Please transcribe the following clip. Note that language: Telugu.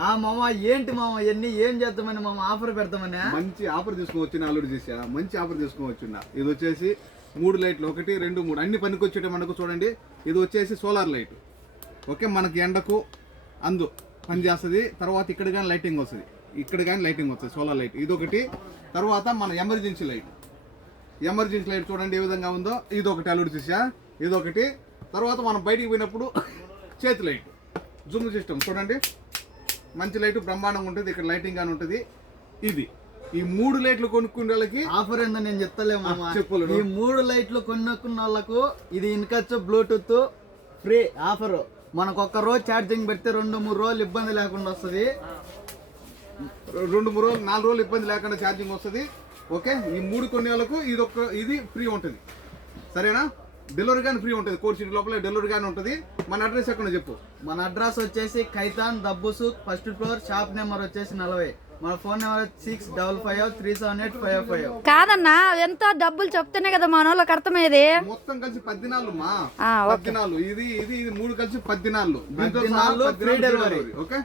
మామ ఏంటి మామ ఎన్ని ఏం చేద్దామని మామ ఆఫర్ పెడతామని మంచి ఆఫర్ తీసుకుని అల్లుడు చేసా మంచి ఆఫర్ తీసుకుని ఇది వచ్చేసి 3 లైట్లు 1 2 3 అన్ని పనికి వచ్చేట మనకు చూడండి. ఇది వచ్చేసి సోలార్ లైట్. ఓకే, మనకి ఎండకు అందు పని చేస్తుంది. తర్వాత ఇక్కడ కానీ లైటింగ్ వస్తుంది, ఇక్కడ కానీ లైటింగ్ వస్తుంది సోలార్ లైట్. ఇదొకటి. తర్వాత మన ఎమర్జెన్సీ లైట్ చూడండి ఏ విధంగా ఉందో. ఇదొకటి అల్లుడు చేసా, ఇదొకటి. తర్వాత మనం బయటికి పోయినప్పుడు చేతి లైట్ జూమ్ సిస్టమ్ చూడండి, మంచి లైట్ బ్రహ్మాండంగా ఉంటుంది. ఇక్కడ లైటింగ్ గానీ ఉంటుంది. ఇది ఈ 3 లైట్లు కొనుక్కునే వాళ్ళకి ఆఫర్ ఏందో నేను చెప్తలేము. చెప్పులు ఈ 3 లైట్లు కొనుక్కున్న వాళ్ళకు ఇది ఇన్కచ్చు బ్లూటూత్ ఫ్రీ ఆఫర్. మనకు ఒక్క రోజు ఛార్జింగ్ పెడితే 2-3 రోజులు ఇబ్బంది లేకుండా వస్తుంది. 2-3 రోజులు 4 రోజులు ఇబ్బంది లేకుండా ఛార్జింగ్ వస్తుంది. ఓకే, ఈ 3 కొనే వాళ్ళకు ఇది ఫ్రీ ఉంటుంది. సరేనా? డెలివరీ కానీ ఫ్రీ ఉంటుంది. కోడ్ సిటీ లోపల డెలివరీ కానీ ఉంటుంది. మన అడ్రస్ ఎక్కడ చెప్పు. మన అడ్రస్ వచ్చేసి ఖైతాన్ దబ్బుసు ఫస్ట్ ఫ్లోర్, షాప్ నెంబర్ వచ్చేసి 40. మన ఫోన్ నెంబర్ 6055378555. కాదన్నా ఎంత డబ్బులు చెప్తేనే కదా మన వాళ్ళకి అర్థమయ్యేది. మొత్తం కలిసి 10 దినాలు మా 10 దినాలు. ఇది 3 కలిసి 10 దినాలు. Free delivery. ఓకే.